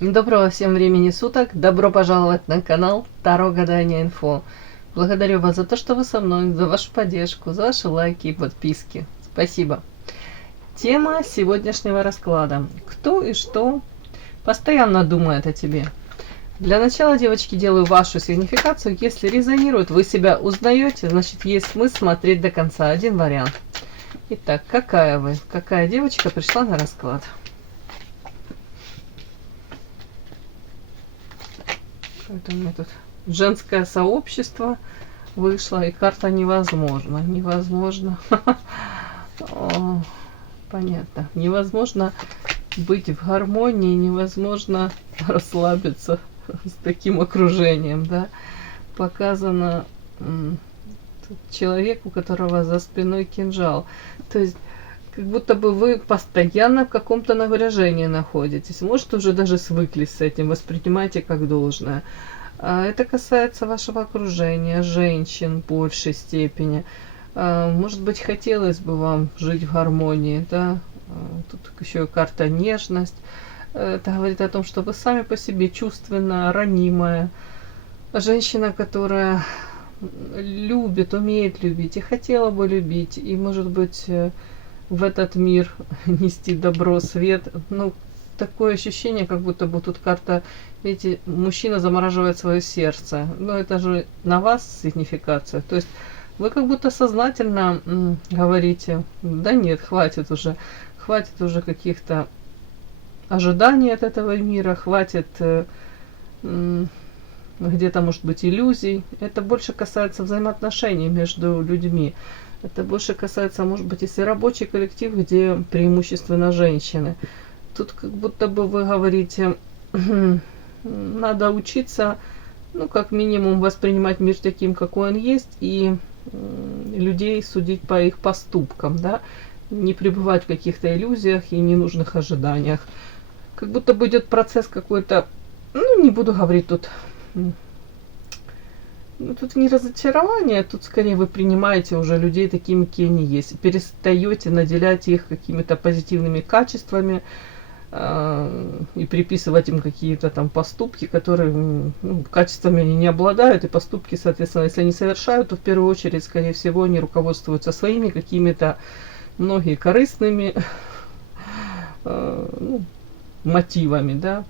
Доброго всем времени суток, добро пожаловать на канал Таро Гадание Инфо. Благодарю вас за то, что вы со мной, за вашу поддержку, за ваши лайки и подписки. Спасибо. Тема сегодняшнего расклада. Кто и что постоянно думает о тебе? Для начала, девочки, делаю вашу сигнификацию. Если резонирует, вы себя узнаете, значит есть смысл смотреть до конца. Один вариант. Итак, какая девочка пришла на расклад? Это у меня тут женское сообщество вышло, и карта невозможно. Понятно. Невозможно быть в гармонии, невозможно расслабиться с таким окружением, да. Показано человек, у которого за спиной кинжал. То есть как будто бы вы постоянно в каком-то напряжении находитесь. Может, уже даже свыклись с этим, воспринимаете как должное. Это касается вашего окружения, женщин в большей степени. Может быть, хотелось бы вам жить в гармонии, да? Тут еще и карта нежность. Это говорит о том, что вы сами по себе чувственная, ранимая. Женщина, которая любит, умеет любить и хотела бы любить. И, может быть, в этот мир нести добро, свет. Ну, такое ощущение, как будто бы тут карта, видите, мужчина замораживает свое сердце. Но это же на вас сигнификация. То есть вы как будто сознательно говорите, да нет, хватит уже каких-то ожиданий от этого мира, хватит где-то, может быть, иллюзий. Это больше касается взаимоотношений между людьми. Это больше касается, может быть, если рабочий коллектив, где преимущественно женщины. Тут как будто бы вы говорите, надо учиться, ну, как минимум, воспринимать мир таким, какой он есть, и людей судить по их поступкам, да, не пребывать в каких-то иллюзиях и ненужных ожиданиях. Как будто бы идет процесс какой-то, ну, не буду говорить тут, тут не разочарование, тут скорее вы принимаете уже людей такими, какие они есть. Перестаете наделять их какими-то позитивными качествами и приписывать им какие-то там поступки, которые, ну, качествами они не обладают, и поступки, соответственно, если они совершают, то в первую очередь, скорее всего, они руководствуются своими какими-то, многие корыстными мотивами, да.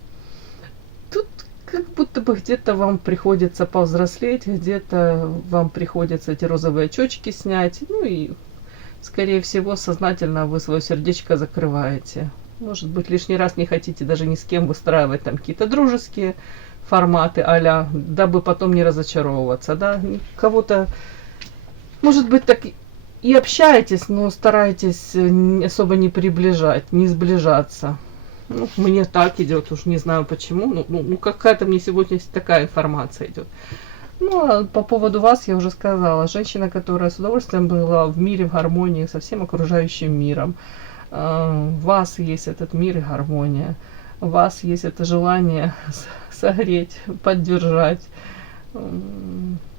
Тут как будто бы где-то вам приходится повзрослеть, где-то вам приходится эти розовые очечки снять, ну и, скорее всего, сознательно вы свое сердечко закрываете. Может быть, лишний раз не хотите даже ни с кем выстраивать там какие-то дружеские форматы а-ля, дабы потом не разочаровываться, да. Кого-то, может быть, так и общаетесь, но стараетесь особо не приближать, не сближаться. Ну, мне так идет, уж не знаю почему. Ну, какая-то мне сегодня такая информация идет. Ну, а по поводу вас я уже сказала. Женщина, которая с удовольствием была в мире, в гармонии со всем окружающим миром. В вас есть этот мир и гармония. У вас есть это желание согреть, поддержать.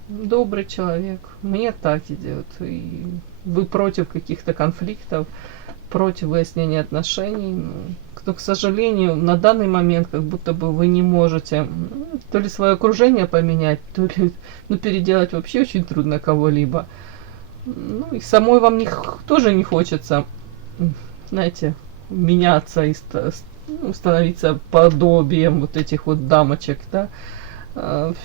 Добрый человек. Мне так идет. И вы против каких-то конфликтов, против выяснения отношений. Но, к сожалению, на данный момент как будто бы вы не можете то ли свое окружение поменять, то ли переделать вообще очень трудно кого-либо. Ну и самой вам тоже не хочется, знаете, меняться и становиться подобием вот этих вот дамочек, да.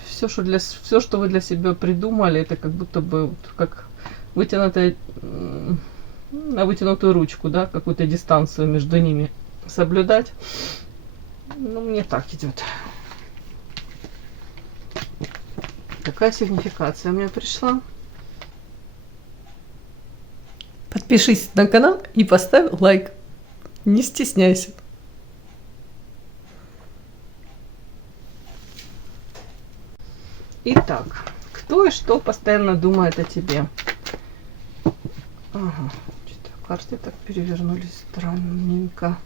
Все, что вы для себя придумали, это как будто бы как вытянутая на вытянутую ручку, да, какую-то дистанцию между ними соблюдать. Ну, мне так идет. Такая сигнификация у меня пришла. Подпишись на канал и поставь лайк. Не стесняйся. Итак, кто и что постоянно думает о тебе? Ага, что-то карты так перевернулись странненько.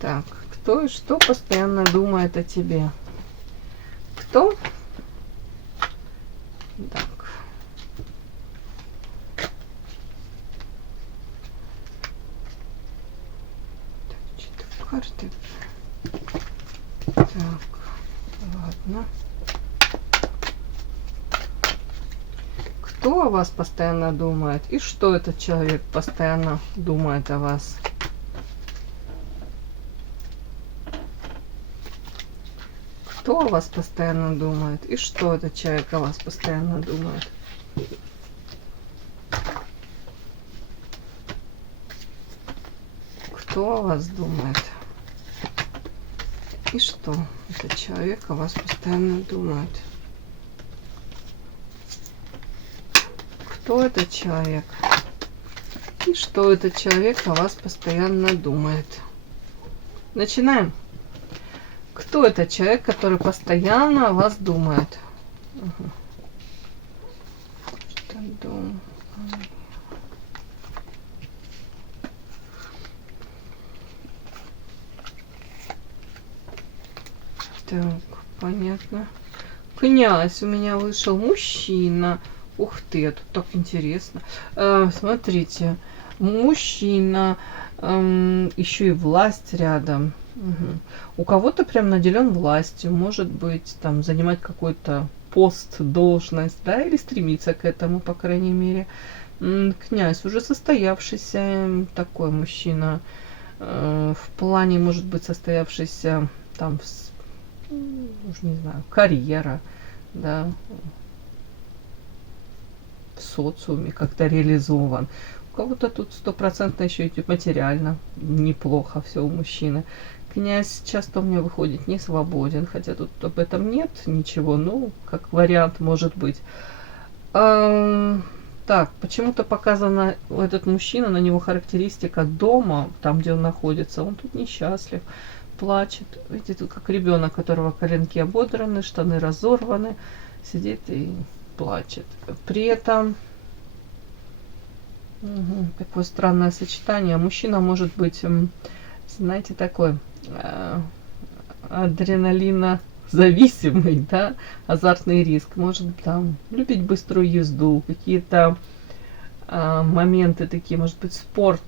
Так, кто и что постоянно думает о тебе? Кто? Так. Так, что-то карты Так, ладно. Кто о вас постоянно думает? И что этот человек постоянно думает о вас? Кто о вас постоянно думает? И что этот человек о вас постоянно думает? Кто о вас думает? И что этот человек о вас постоянно думает? Кто этот человек? И что этот человек о вас постоянно думает? Начинаем. Кто этот человек, который постоянно о вас думает? Угу. Что дум- Так, понятно. Князь у меня вышел. Мужчина. Ух ты, а тут так интересно. Смотрите. Мужчина. Еще и власть рядом. Угу. У кого-то прям наделен властью. Может быть, там занимать какой-то пост, должность, да, или стремиться к этому, по крайней мере. Князь уже состоявшийся такой мужчина. В плане, может быть, состоявшийся там уж не знаю, карьера, да, в социуме как-то реализован. У кого-то тут стопроцентно еще и материально неплохо все у мужчины. Князь часто у меня выходит не свободен, хотя тут об этом нет ничего, ну, как вариант может быть. Так, почему-то показана этот мужчина, на него характеристика дома, там, где он находится, он тут несчастлив. Плачет. Видите, тут как ребенок, у которого коленки ободраны, штаны разорваны, сидит и плачет. При этом такое странное сочетание. Мужчина может быть, знаете, такой адреналинозависимый, да, азартный риск. Может там любить быструю езду, какие-то моменты такие, может быть, спорт,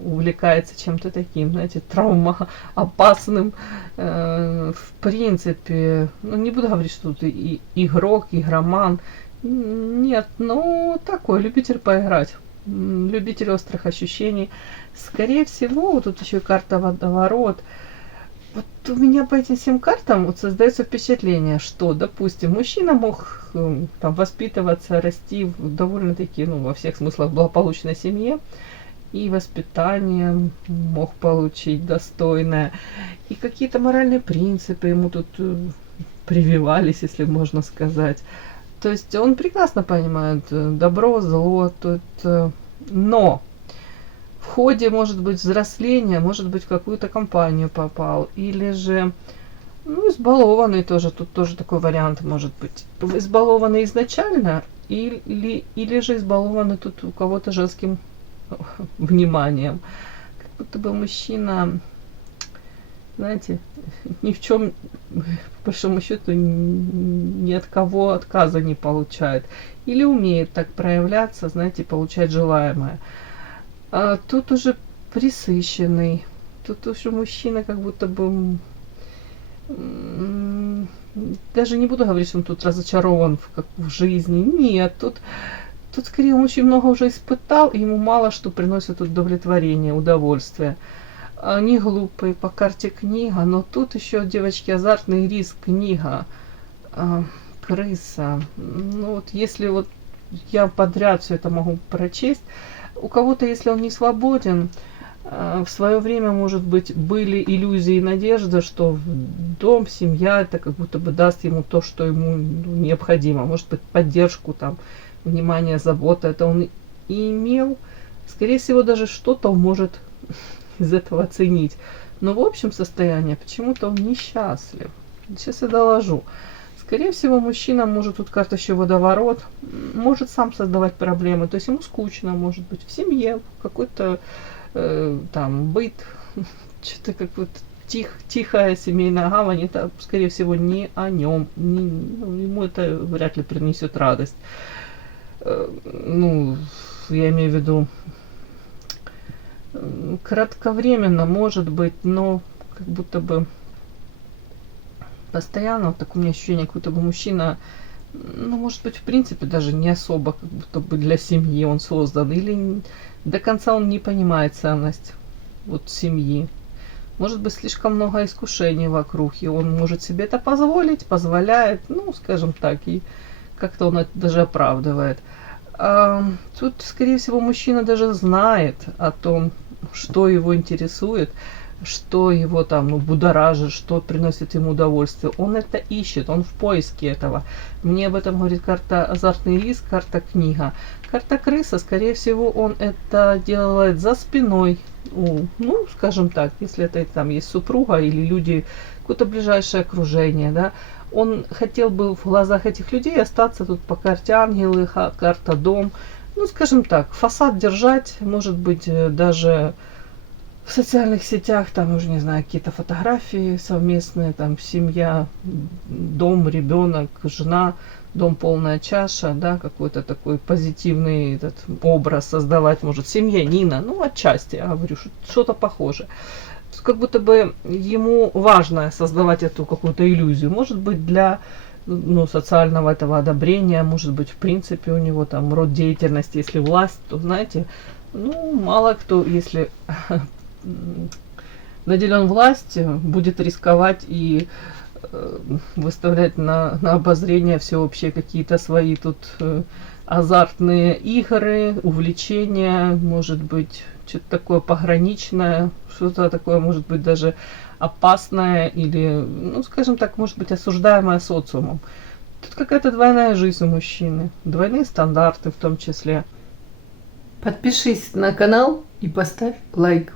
увлекается чем-то таким, знаете, травмоопасным. В принципе, ну, не буду говорить, что тут и игрок, игроман. Нет, ну, такой, любитель поиграть. Любитель острых ощущений. Скорее всего, вот тут еще карта водоворот. Вот у меня по этим 7 картам вот создается впечатление, что, допустим, мужчина мог там воспитываться, расти в довольно-таки, ну, во всех смыслах благополучной семье, и воспитание мог получить достойное, и какие-то моральные принципы ему тут прививались, если можно сказать. То есть он прекрасно понимает добро, зло, тут, но в ходе, может быть, взросления, может быть, в какую-то компанию попал, или же, ну, избалованный тоже, тут тоже такой вариант может быть. Избалованный изначально, или же избалованный тут у кого-то женским вниманием. Как будто бы мужчина, знаете, ни в чем, по большому счету, ни от кого отказа не получает. Или умеет так проявляться, знаете, получать желаемое. А тут уже пресыщенный. Тут уже мужчина как будто бы... Даже не буду говорить, что он тут разочарован в жизни. Нет, тут скорее он очень много уже испытал, и ему мало что приносит удовлетворение, удовольствие. Не глупый, по карте книга, но тут еще, девочки, азартный риск, книга, крыса. Ну вот если вот я подряд все это могу прочесть, у кого-то, если он не свободен, в свое время, может быть, были иллюзии и надежда, что дом, семья, это как будто бы даст ему то, что ему необходимо. Может быть, поддержку, там, внимание, забота. Это он и имел. Скорее всего, даже что-то он может из этого оценить. Но в общем состоянии почему-то он несчастлив. Сейчас я доложу. Скорее всего, мужчина может, тут карта еще водоворот, может сам создавать проблемы. То есть ему скучно, может быть, в семье, какой-то там быт, что-то как вот тихая семейная гавань, это, скорее всего, не о нем. Ему это вряд ли принесет радость. Ну, я имею в виду, кратковременно, может быть, но как будто бы постоянно, вот так у меня ощущение, как будто бы мужчина, ну, может быть, в принципе, даже не особо, как будто бы для семьи он создан, или до конца он не понимает ценность вот семьи. Может быть, слишком много искушений вокруг, и он может себе это позволить, позволяет, ну, скажем так, и как-то он это даже оправдывает. Тут, скорее всего, мужчина даже знает о том, что его интересует, что его там, ну, будоражит, что приносит ему удовольствие. Он это ищет, он в поиске этого. Мне об этом говорит карта азартный риск, карта книга. Карта крыса, скорее всего, он это делает за спиной. Ну, скажем так, если это там есть супруга или люди, какое-то ближайшее окружение, да, он хотел бы в глазах этих людей остаться тут по карте ангелы, карта дом. Ну, скажем так, фасад держать, может быть, даже в социальных сетях, там, уже не знаю, какие-то фотографии совместные, там, семья, дом, ребенок, жена, дом полная чаша, да, какой-то такой позитивный этот образ создавать, может, семьянина, ну, отчасти, я говорю, что-то похожее. Как будто бы ему важно создавать эту какую-то иллюзию, может быть, для, ну, социального этого одобрения, может быть, в принципе, у него там род деятельности, если власть, то, знаете, ну, мало кто, если наделен властью, будет рисковать и выставлять на обозрение всеобщие какие-то свои тут азартные игры, увлечения, может быть, что-то такое пограничное, что-то такое, может быть, даже опасное или, ну, скажем так, может быть, осуждаемое социумом. Тут какая-то двойная жизнь у мужчины, двойные стандарты в том числе. Подпишись на канал и поставь лайк.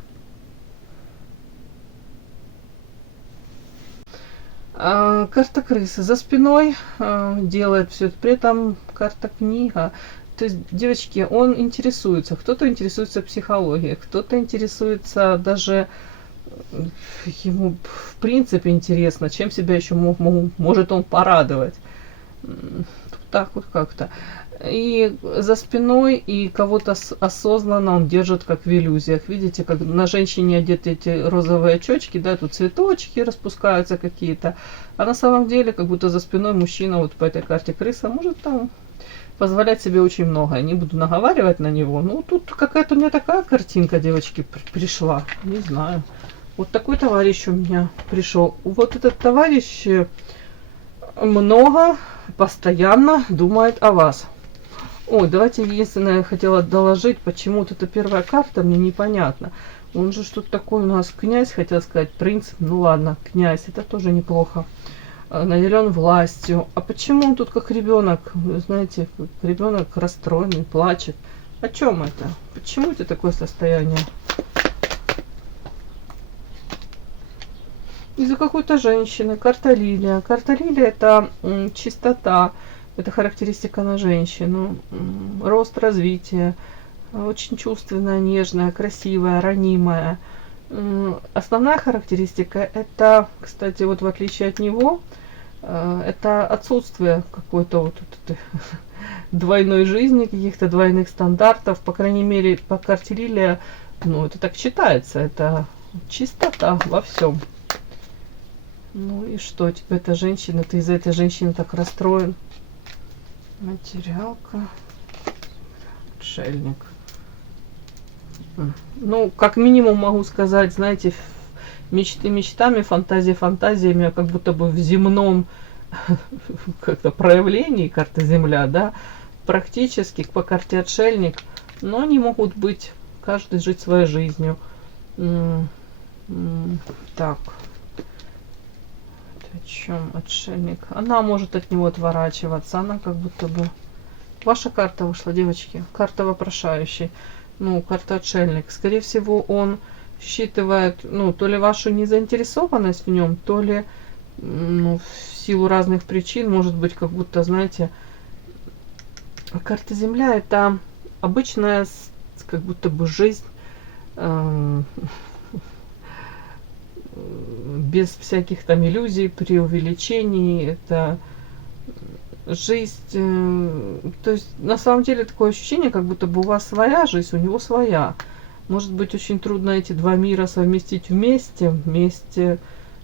Карта крысы за спиной делает все это, при этом карта книга. То есть, девочки, он интересуется, кто-то интересуется психологией, кто-то интересуется даже, ему в принципе интересно, чем себя еще может он порадовать. Так вот как-то. И за спиной, и кого-то осознанно он держит как в иллюзиях. Видите, как на женщине одеты эти розовые очечки, да, тут цветочки распускаются какие-то. А на самом деле, как будто за спиной мужчина вот по этой карте крыса может там позволять себе очень много. Я не буду наговаривать на него. Ну, тут какая-то у меня такая картинка, девочки, пришла. Не знаю. Вот такой товарищ у меня пришел. Вот этот товарищ много, постоянно думает о вас. Ой, давайте единственное, я хотела доложить, почему вот эта первая карта, мне непонятно. Он же что-то такое у нас князь, хотел сказать, принц, ну ладно, князь, это тоже неплохо. Наделен властью. А почему он тут как ребенок, знаете, как ребенок расстроенный, плачет? О чем это? Почему это такое состояние? Из-за какой-то женщины. Карта лилия. Карта лилия это чистота. Это характеристика на женщину. Рост, развитие. Очень чувственная, нежная, красивая, ранимая. Основная характеристика это, кстати, вот в отличие от него, это отсутствие какой-то вот двойной жизни, каких-то двойных стандартов. По крайней мере, по карте лилия, ну, это так читается. Это чистота во всем. Ну и что, типа, эта женщина, ты из-за этой женщины так расстроен? Материалка. Отшельник. Ну, как минимум могу сказать, знаете, мечты мечтами, фантазии фантазиями, а как будто бы в земном как-то проявлении карты Земля, да, практически по карте Отшельник, но они могут быть, каждый жить своей жизнью. Так. О чем Отшельник? Она может от него отворачиваться, она как будто бы... Ваша карта вышла, девочки, карта вопрошающей. Ну, карта Отшельник. Скорее всего, он считывает, ну, то ли вашу незаинтересованность в нем, то ли, ну, в силу разных причин, может быть, как будто, знаете, карта Земля это обычная, как будто бы жизнь, без всяких там иллюзий, преувеличений, это жизнь, то есть на самом деле такое ощущение, как будто бы у вас своя жизнь, у него своя. Может быть, очень трудно эти два мира совместить вместе,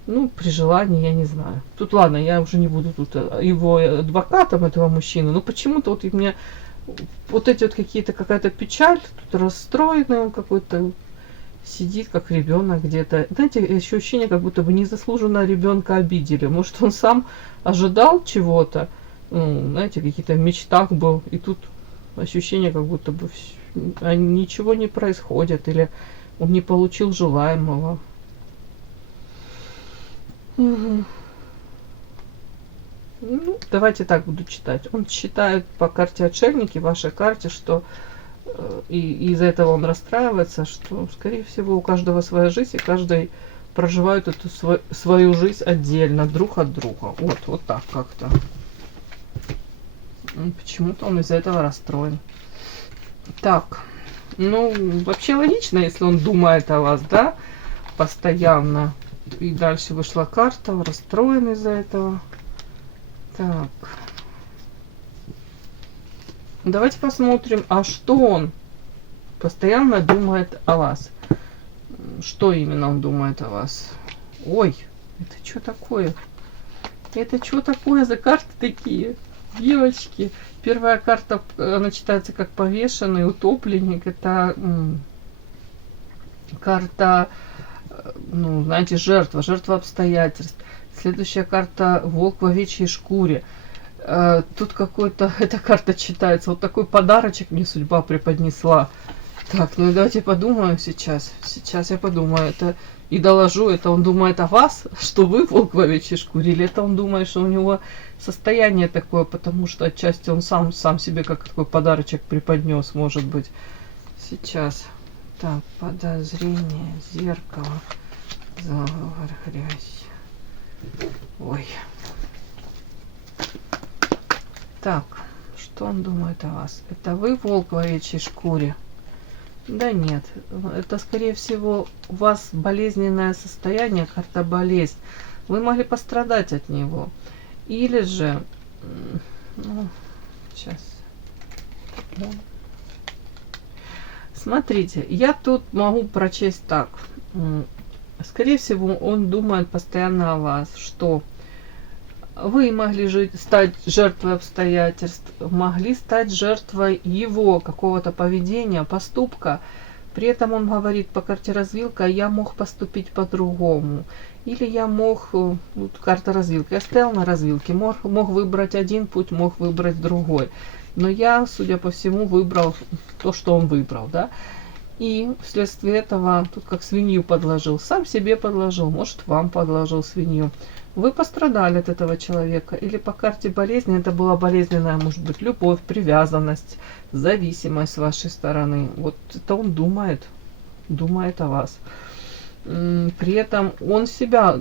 Ну, при желании, я не знаю. Тут ладно, я уже не буду тут его адвокатом, этого мужчины, но почему-то вот у меня вот эти вот какие-то, какая-то печаль, тут расстроенный он какой-то, сидит как ребенок где-то. Знаете, ощущение, как будто бы незаслуженно ребенка обидели. Может, он сам ожидал чего-то, ну, знаете, в каких-то мечтах был, и тут ощущение, как будто бы ничего не происходит, или он не получил желаемого. Угу. Ну, давайте так буду читать. Он считает по карте отшельники, вашей карте, что и из-за этого он расстраивается, что, скорее всего, у каждого своя жизнь, и каждый проживает эту свою жизнь отдельно, друг от друга. Вот так как-то. Почему-то он из-за этого расстроен. Так, ну, вообще логично, если он думает о вас, да, постоянно. И дальше вышла карта, расстроен из-за этого. Так. Давайте посмотрим, а что он постоянно думает о вас. Что именно он думает о вас? Ой, это что такое? Это что такое за карты такие? Девочки, первая карта, она читается как повешенный, утопленник. Это карта, ну, знаете, жертва обстоятельств. Следующая карта волк в овечьей шкуре. Тут какой-то, эта карта читается, вот такой подарочек мне судьба преподнесла. Так, ну давайте подумаем сейчас. Сейчас я подумаю, это и доложу, это он думает о вас, что вы волк в овечьей шкуре, или это он думает, что у него состояние такое, потому что отчасти он сам себе как такой подарочек преподнес, может быть. Сейчас. Так, подозрение, зеркало, заговор, грязь. Ой. Так, что он думает о вас? Это вы волк в овечьей шкуре? Да нет, это скорее всего у вас болезненное состояние, карта болезнь. Вы могли пострадать от него. Или же, ну, сейчас. Смотрите, я тут могу прочесть так. Скорее всего, он думает постоянно о вас, что вы могли стать жертвой обстоятельств, могли стать жертвой его какого-то поведения, поступка. При этом он говорит по карте развилка, я мог поступить по-другому. Или я мог, вот карта развилка, я стоял на развилке, мог выбрать один путь, мог выбрать другой. Но я, судя по всему, выбрал то, что он выбрал, да. И вследствие этого, тут как свинью подложил, сам себе подложил, может, вам подложил свинью. Вы пострадали от этого человека. Или по карте болезни это была болезненная, может быть, любовь, привязанность, зависимость с вашей стороны. Вот это он думает о вас. При этом он себя,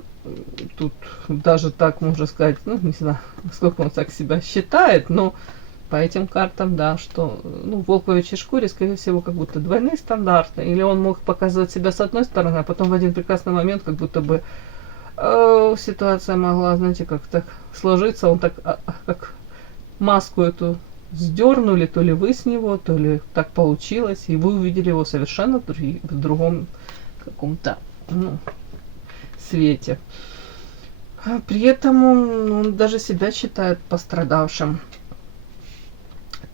тут даже так можно сказать, ну, не знаю, сколько он так себя считает, но по этим картам, да, что, ну, волк в овечьей шкуре, скорее всего, как будто двойные стандарты. Или он мог показывать себя с одной стороны, а потом в один прекрасный момент, как будто бы ситуация могла, знаете, как так сложиться, он так, как маску эту сдернули, то ли вы с него, то ли так получилось, и вы увидели его совершенно в другом каком-то, ну, свете. При этом он даже себя считает пострадавшим.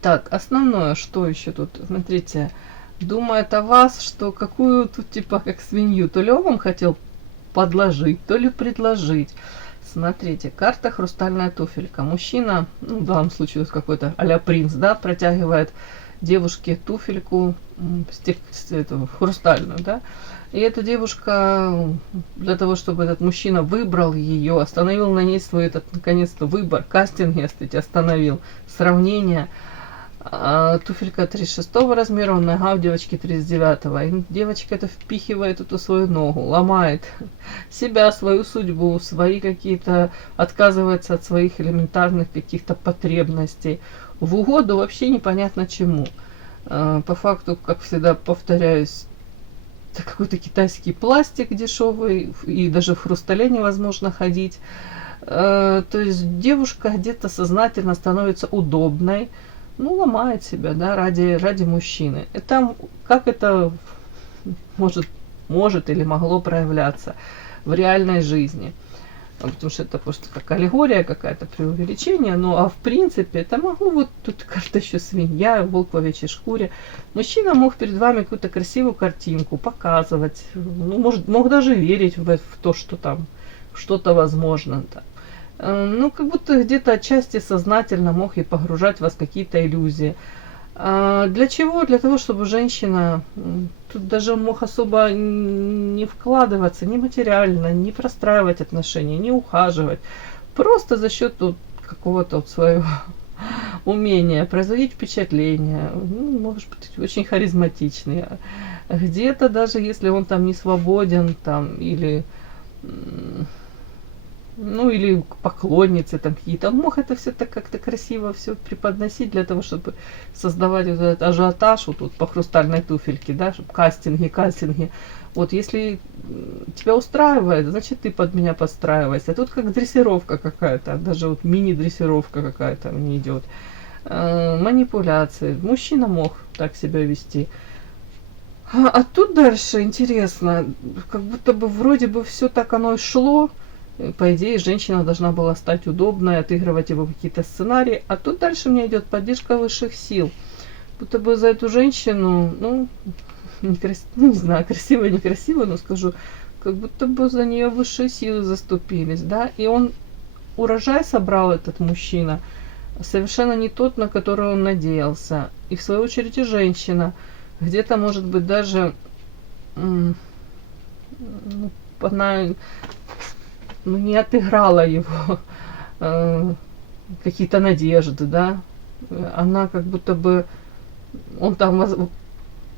Так, основное, что еще тут, смотрите, думает о вас, что какую тут типа как свинью, то ли он вам хотел подложить, то ли предложить. Смотрите, карта хрустальная туфелька. Мужчина, ну, в данном случае какой-то а-ля принц, да, протягивает девушке туфельку эту, хрустальную, да. И эта девушка, для того, чтобы этот мужчина выбрал ее, остановил на ней свой этот, наконец-то, выбор, кастинг, если остановил, сравнение. Туфелька 36 размера, нога у девочки 39. И девочка это впихивает эту свою ногу, ломает себя, свою судьбу, свои какие-то, отказывается от своих элементарных каких-то потребностей в угоду вообще непонятно чему. По факту, как всегда повторяюсь, это какой-то китайский пластик дешевый, и даже в хрустале невозможно ходить. То есть девушка где-то сознательно становится удобной, ну, ломает себя, да, ради мужчины. Это как это может или могло проявляться? в реальной жизни. Потому что это просто как аллегория какая-то, преувеличение. Ну, а в принципе, это могло, вот тут карта еще свинья, волк в овечьей шкуре. Мужчина мог перед вами какую-то красивую картинку показывать, ну, мог даже верить в то, что там что-то возможно. Ну, как будто где-то отчасти сознательно мог и погружать вас в какие-то иллюзии. Для чего? Для того, чтобы женщина, тут даже он мог особо не вкладываться ни материально, не простраивать отношения, не ухаживать. Просто за счет какого-то своего умения производить впечатление. Ну, может быть, очень харизматичный. Где-то даже если он там не свободен, там, или или поклонницы там какие-то. Он мог это все так как-то красиво все преподносить для того, чтобы создавать вот этот ажиотаж вот тут по хрустальной туфельке, да, чтобы кастинги. Вот если тебя устраивает, значит ты под меня подстраивайся. Тут как дрессировка какая-то, даже вот мини-дрессировка какая-то мне идет. Манипуляции. Мужчина мог так себя вести. А тут дальше интересно, как будто бы вроде бы все так оно и шло. По идее, женщина должна была стать удобной, отыгрывать его какие-то сценарии. А тут дальше у меня идет поддержка высших сил. Будто бы за эту женщину, не знаю, красиво, некрасиво, но скажу, как будто бы за нее высшие силы заступились, да. И он урожай собрал, этот мужчина, совершенно не тот, на который он надеялся. И в свою очередь и женщина. Где-то, может быть, даже она не отыграла его какие-то надежды, да. Она как будто бы, он там,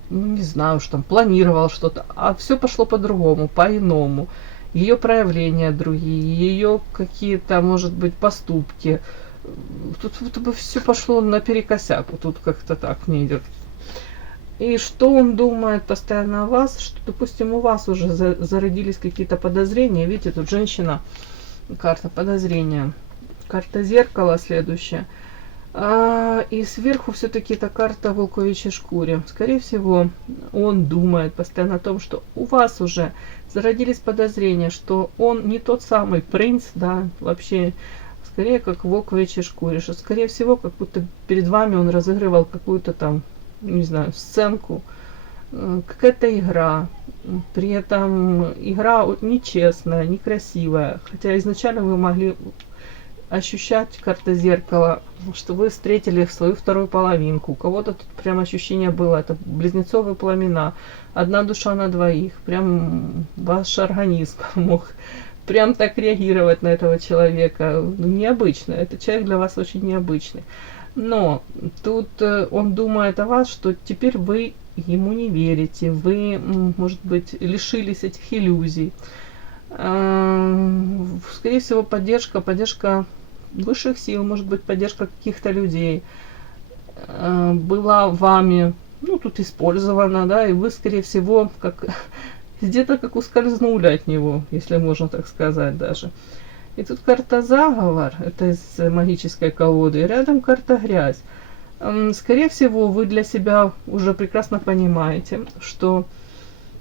не знаю, что там, планировал что-то, а все пошло по-другому, по-иному. Ее проявления другие, ее какие-то, может быть, поступки. Тут будто бы все пошло наперекосяк, вот тут как-то так мне идет. И что он думает постоянно о вас, что, допустим, у вас уже зародились какие-то подозрения. Видите, тут женщина, карта подозрения, карта зеркала следующая. И сверху все-таки эта карта волк в овечьей шкуре. Скорее всего, он думает постоянно о том, что у вас уже зародились подозрения, что он не тот самый принц, да, вообще, скорее как волк в овечьей шкуре, что, скорее всего, как будто перед вами он разыгрывал какую-то там, не знаю, сценку, какая-то игра, при этом игра нечестная, некрасивая, хотя изначально вы могли ощущать, карта зеркала, что вы встретили свою вторую половинку, у кого-то тут прям ощущение было, это близнецовые пламена, одна душа на двоих, прям ваш организм мог прям так реагировать на этого человека, необычно, этот человек для вас очень необычный. Но тут он думает о вас, что теперь вы ему не верите, вы, может быть, лишились этих иллюзий. Скорее всего, поддержка высших сил, может быть, поддержка каких-то людей была вами, тут использована, да, и вы, скорее всего, где-то как ускользнули от него, если можно так сказать даже. И тут карта заговор, это из магической колоды, и рядом карта грязь. Скорее всего, вы для себя уже прекрасно понимаете, что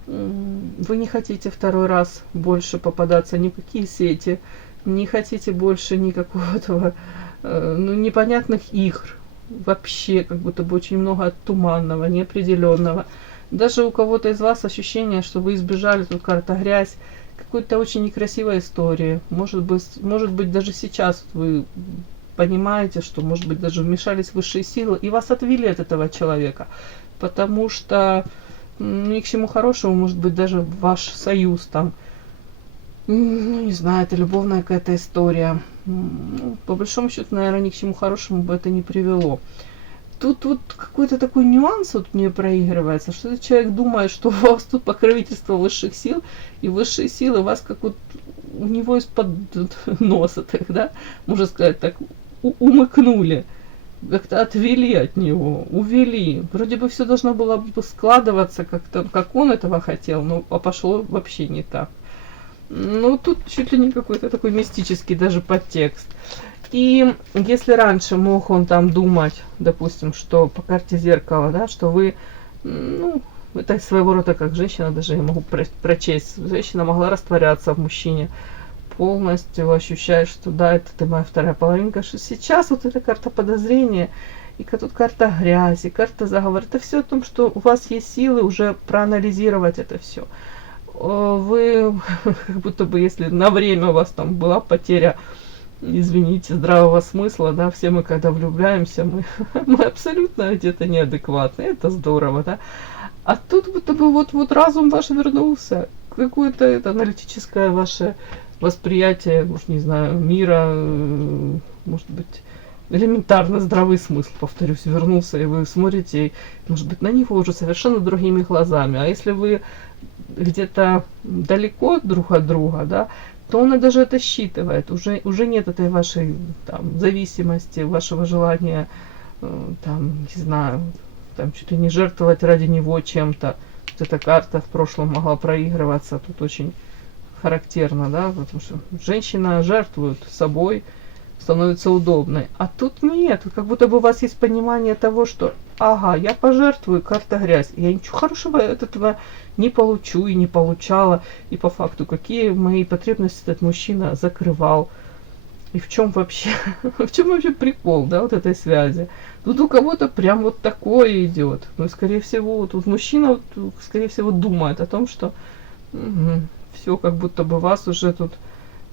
вы не хотите второй раз больше попадаться ни в какие сети, не хотите больше никакого непонятных игр. Вообще, как будто бы очень много туманного, неопределенного. Даже у кого-то из вас ощущение, что вы избежали, тут карта грязь, какой-то очень некрасивой истории. Может быть, даже сейчас вы понимаете, что, может быть, даже вмешались высшие силы и вас отвели от этого человека. Потому что ни к чему хорошему, может быть, даже ваш союз там, не знаю, это любовная какая-то история. По большому счету, наверное, ни к чему хорошему бы это не привело. Тут вот какой-то такой нюанс вот мне проигрывается, что этот человек думает, что у вас тут покровительство высших сил, и высшие силы вас как вот у него из-под носа, так, да, можно сказать, так, умыкнули, как-то отвели от него, увели. Вроде бы все должно было бы складываться как-то, как он этого хотел, но пошло вообще не так. Тут чуть ли не какой-то такой мистический даже подтекст. И если раньше мог он там думать, допустим, что по карте зеркала, да, что вы, это своего рода как женщина, даже я могу прочесть. Женщина могла растворяться в мужчине, полностью ощущаешь, что да, это ты моя вторая половинка, что сейчас вот эта карта подозрения, и тут карта грязь, и карта заговор, это все о том, что у вас есть силы уже проанализировать это все. Вы, как будто бы, если на время у вас там была потеря, извините, здравого смысла, да, все мы, когда влюбляемся, мы абсолютно где-то неадекватны, это здорово, да, а тут будто бы вот разум ваш вернулся, какое-то это аналитическое ваше восприятие, уж не знаю, мира, может быть, элементарно здравый смысл, повторюсь, вернулся, и вы смотрите, может быть, на него уже совершенно другими глазами. А если вы где-то далеко друг от друга, да, то он и даже это считывает. Уже нет этой вашей там зависимости, вашего желания, там, не знаю, там чуть ли не жертвовать ради него чем-то. Вот эта карта в прошлом могла проигрываться, тут очень характерно, да, потому что женщина жертвует собой, становится удобной. А тут нет, как будто бы у вас есть понимание того, что ага, я пожертвую, карта грязь. Я ничего хорошего от этого не получу и не получала. И по факту, какие мои потребности этот мужчина закрывал. И в чем вообще прикол, да, вот этой связи. Тут у кого-то прям вот такое идет. Ну, скорее всего, тут мужчина, скорее всего, думает о том, что все, как будто бы вас уже тут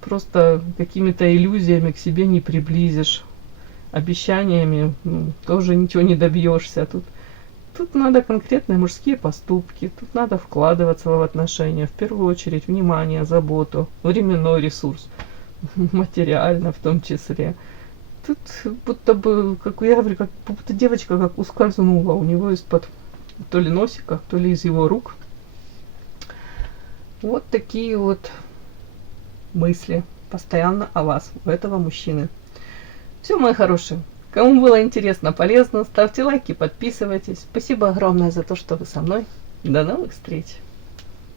просто какими-то иллюзиями к себе не приблизишь, обещаниями тоже ничего не добьешься. Тут надо конкретные мужские поступки, тут надо вкладываться в отношения, в первую очередь внимание, заботу, временной ресурс, материально в том числе. Тут будто бы, как я говорю, как будто девочка как ускользнула у него из-под то ли носика, то ли из его рук. Вот такие вот мысли постоянно о вас, у этого мужчины. Все, мои хорошие. Кому было интересно, полезно, ставьте лайки, подписывайтесь. Спасибо огромное за то, что вы со мной. До новых встреч!